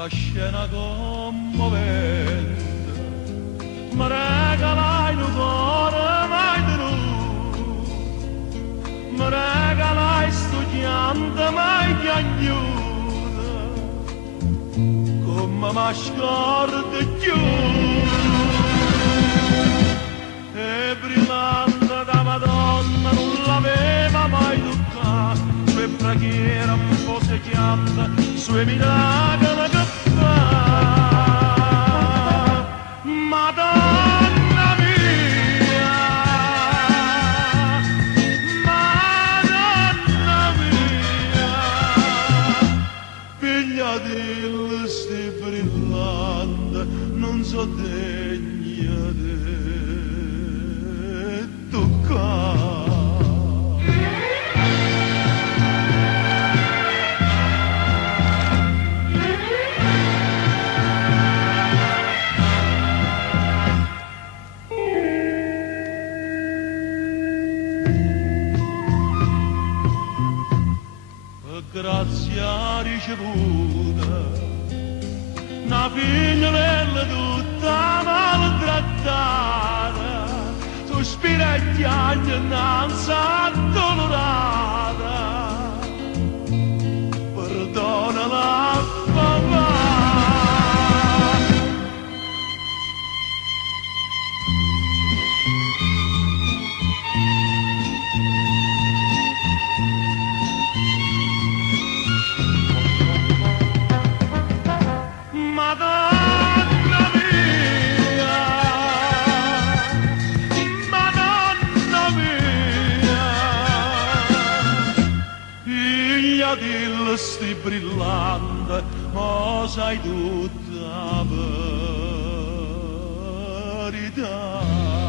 sta scena commovente, mi regalai un cuore mai tenuto, mi regalai studiante mai piagnuto, come mi scordi più. E brillante da Madonna non l'aveva mai toccato, sue preghiere un po' secchiante, sue miracoli che fa. Madonna mia, Madonna mia, figlia di sti brillante, non so degna di toccare. Grazia ricevuta, una figlia bella tutta maltrattata, sospira e piange innanzi addolorata, perdonala papà. Madonna mia, Madonna mia, figlia di sti brillante, ma sai tutta la verità.